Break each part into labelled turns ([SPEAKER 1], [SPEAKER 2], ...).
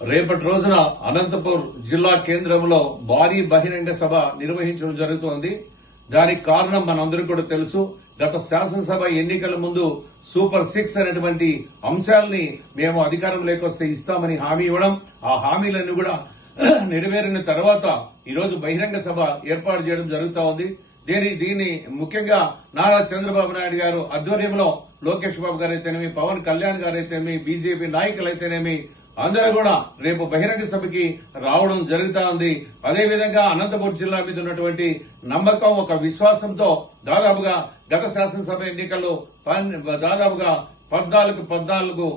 [SPEAKER 1] రేపటి రోజున అనంతపూర్ జిల్లా కేంద్రంలో భారీ బహిరంగ సభ నిర్వహించడం జరుగుతోంది. దానికి కారణం మనందరికీ కూడా తెలుసు. గత శాసనసభ ఎన్నికల ముందు సూపర్ సిక్స్ అనేటువంటి అంశాలని మేము అధికారం వస్తే ఇస్తామని హామీ ఇవ్వడం ఆ హామీలన్నీ కూడా నెరవేరిన తర్వాత ఈరోజు బహిరంగ సభ ఏర్పాటు చేయడం జరుగుతా ఉంది. దీని దీన్ని ముఖ్యంగా నారా చంద్రబాబు నాయుడు గారు ఆధ్వర్యంలో లోకేష్ బాబు గారు అయితేనేమి పవన్ కళ్యాణ్ గారు అయితేనేమి బీజేపీ నాయకులు అయితేనేమి అందరూ కూడా రేపు బహిరంగ సభకి రావడం జరుగుతా ఉంది. అదేవిధంగా అనంతపురం జిల్లా మీద ఉన్నటువంటి నమ్మకం ఒక విశ్వాసంతో దాదాపుగా గత శాసనసభ ఎన్నికల్లో దాదాపుగా పద్నాలుగు పద్నాలుగు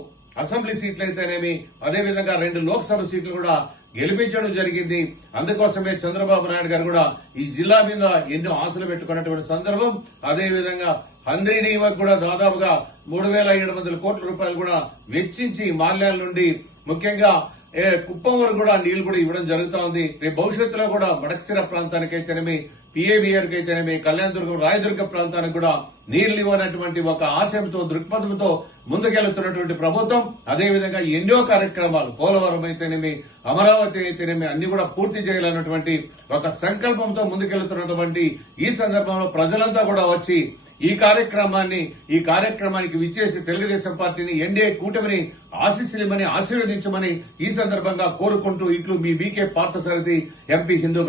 [SPEAKER 1] అసెంబ్లీ సీట్లు అయితేనేమి అదేవిధంగా రెండు లోక్సభ సీట్లు కూడా గెలిపించడం జరిగింది. అందుకోసమే చంద్రబాబు నాయుడు గారు కూడా ఈ జిల్లా మీద ఎన్నో ఆశలు పెట్టుకున్నటువంటి సందర్భం. అదేవిధంగా హంద్రీనీవకు కూడా దాదాపుగా మూడు వేల ఏడు వందల కోట్ల రూపాయలు కూడా వెచ్చించి మాల్యాల నుండి ముఖ్యంగా కుప్పం వరకు కూడా నీళ్ళు కూడా ఇవ్వడం జరుగుతూ ఉంది రేపు భవిష్యత్తులో కూడా మడకసిర ప్రాంతానికైతేనేమి అయితేనేమి పిఏబిఆర్కి అయితేనేమి కళ్యాణదుర్గం రాయదుర్గ ప్రాంతానికి కూడా నీళ్ళు ఇవ్వనటువంటి ఒక ఆశయంతో దృక్పథంతో ముందుకెళ్తున్నటువంటి ప్రభుత్వం. అదేవిధంగా ఎన్నో కార్యక్రమాలు పోలవరం అయితేనేమి అమరావతి అయితేనేమి అన్ని కూడా పూర్తి చేయాలన్నటువంటి ఒక సంకల్పంతో ముందుకెళ్తున్నటువంటి ఈ సందర్భంలో ప్రజలంతా కూడా వచ్చి ఈ కార్యక్రమాన్ని ఈ కార్యక్రమానికి విచ్చేసి తెలుగుదేశం పార్టీని ఎన్డీఏ కూటమిని ఆశీస్సులేమని ఆశీర్వదించమని ఈ సందర్భంగా కోరుకుంటూ ఇట్లు మీ బీకే పార్థసారథి ఎంపీ హిందూ